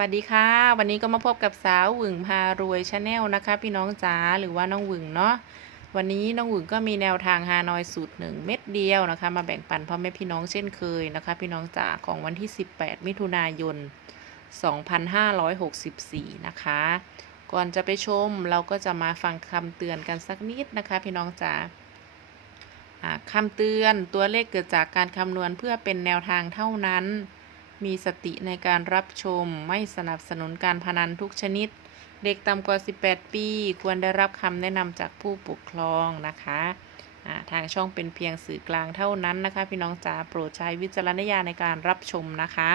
วัสดีค่ะ วันนี้ก็มาพบกับสาวหวึงพารวยชาแนลนะคะ พี่น้องจ๋าหรือว่าน้องหวึงเนาะวันนี้น้องหวึงก็มีแนวทางฮานอยสูตรหนึ่งเม็ดเดียวนะคะ มาแบ่งปันพ่อแม่พี่น้องเช่นเคยนะคะ พี่น้องจ๋าของวันที่ 18 มิถุนายน 2564 นะคะ ก่อนจะไปชมเราก็จะมาฟังคำเตือนกันสักนิดนะคะ พี่น้องจ๋าอ่าคำเตือนตัวเลขเกิดจากการคำนวณเพื่อเป็นแนวทางเท่านั้น มีสติในการรับชม ไม่สนับสนุนการพนันทุกชนิด เด็กต่ำกว่า 18 ปี ควรได้รับคำแนะนำจากผู้ปกครองนะคะทางช่องเป็นเพียงสื่อกลางเท่านั้นนะคะ พี่น้องจ๋าโปรดใช้วิจารณญาณในการรับชมนะคะ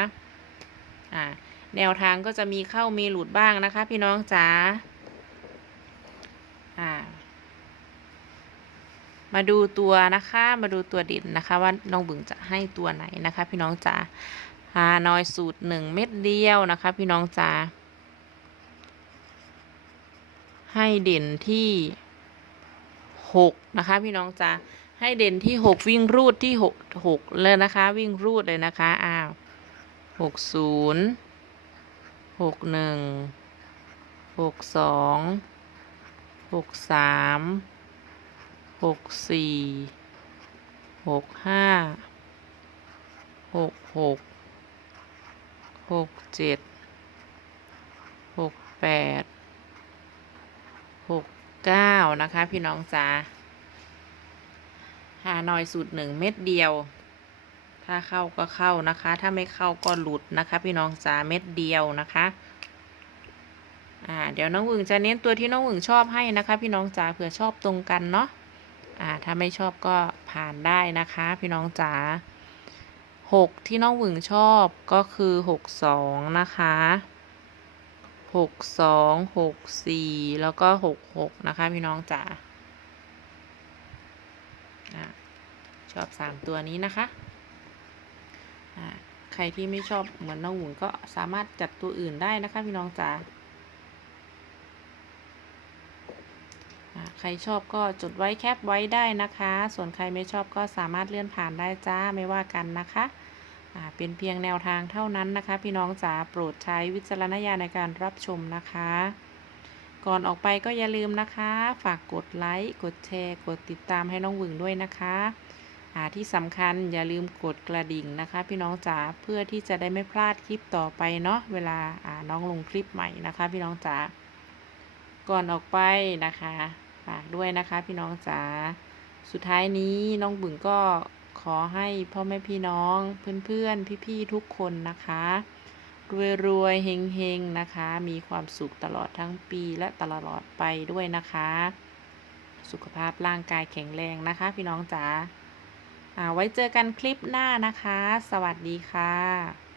แนวทางก็จะมีเข้ามีหลุดบ้างนะคะ พี่น้องจ๋าอ่ามาดูตัวนะคะ มาดูตัวเด่นนะคะ ว่าน้องบึงจะให้ตัวไหนนะคะ พี่น้องจ๋า ฮานอยสูตรหนึ่งเม็ดเดียวนะคะ พี่น้องจ๋าให้เด่นที่หกนะคะ พี่น้องจ๋าให้เด่นที่หกวิ่งรูดที่หกหกเลยนะคะ วิ่งรูดเลยนะคะอ้าวหกศูนย์หกหนึ่งหกสองหกสามหกสี่หกห้าหกหก หกเจ็ดหกแปดหกเก้านะคะ พี่น้องจ๋าหาหน่อยสูตรหนึ่งเม็ดเดียว ถ้าเข้าก็เข้านะคะ ถ้าไม่เข้าก็หลุดนะคะ พี่น้องจ๋าเม็ดเดียวนะคะอ่าเดี๋ยวน้องหวึงจะเน้นตัวที่น้องหวึงชอบให้นะคะ พี่น้องจ๋าเผื่อชอบตรงกันเนาะอ่าถ้าไม่ชอบก็ผ่านได้นะคะ พี่น้องจ๋า หกที่น้องหวึงชอบก็คือหกสองนะคะหกสองหกสี่แล้วก็หกหกนะคะ พี่น้องจ๋าชอบสามตัวนี้นะคะอะใครที่ไม่ชอบเหมือนน้องหวึงก็สามารถจัดตัวอื่นได้นะคะ พี่น้องจ๋า อะ ใครชอบก็จดไว้แคปไว้ได้นะคะ ส่วนใครไม่ชอบก็สามารถเลื่อนผ่านได้จ้าไม่ว่ากันนะคะเป็นเพียงแนวทางเท่านั้นนะคะ พี่น้องจ๋าโปรดใช้วิจารณญาณในการรับชมนะคะ ก่อนออกไปก็อย่าลืมนะคะ ฝากกดไลค์กดแชร์ กดติดตามให้น้องวึงด้วยนะคะอ่าที่สำคัญอย่าลืมกดกระดิ่งนะคะ พี่น้องจ๋าเพื่อที่จะได้ไม่พลาดคลิปต่อไปเนาะเวลาอ่าน้องลงคลิปใหม่นะคะ พี่น้องจ๋าก่อนออกไปนะคะ ฝากด้วยนะคะ พี่น้องจ๋าสุดท้ายนี้น้องบึงก็ขอให้พ่อแม่พี่น้องเพื่อนๆ พี่ๆ ทุกคนนะคะ รวยรวยเฮงเฮงนะคะ มีความสุขตลอดทั้งปีและตลอดไปด้วยนะคะ สุขภาพร่างกายแข็งแรงนะคะ พี่น้องจ๋าไว้เจอกันคลิปหน้านะคะ สวัสดีค่ะ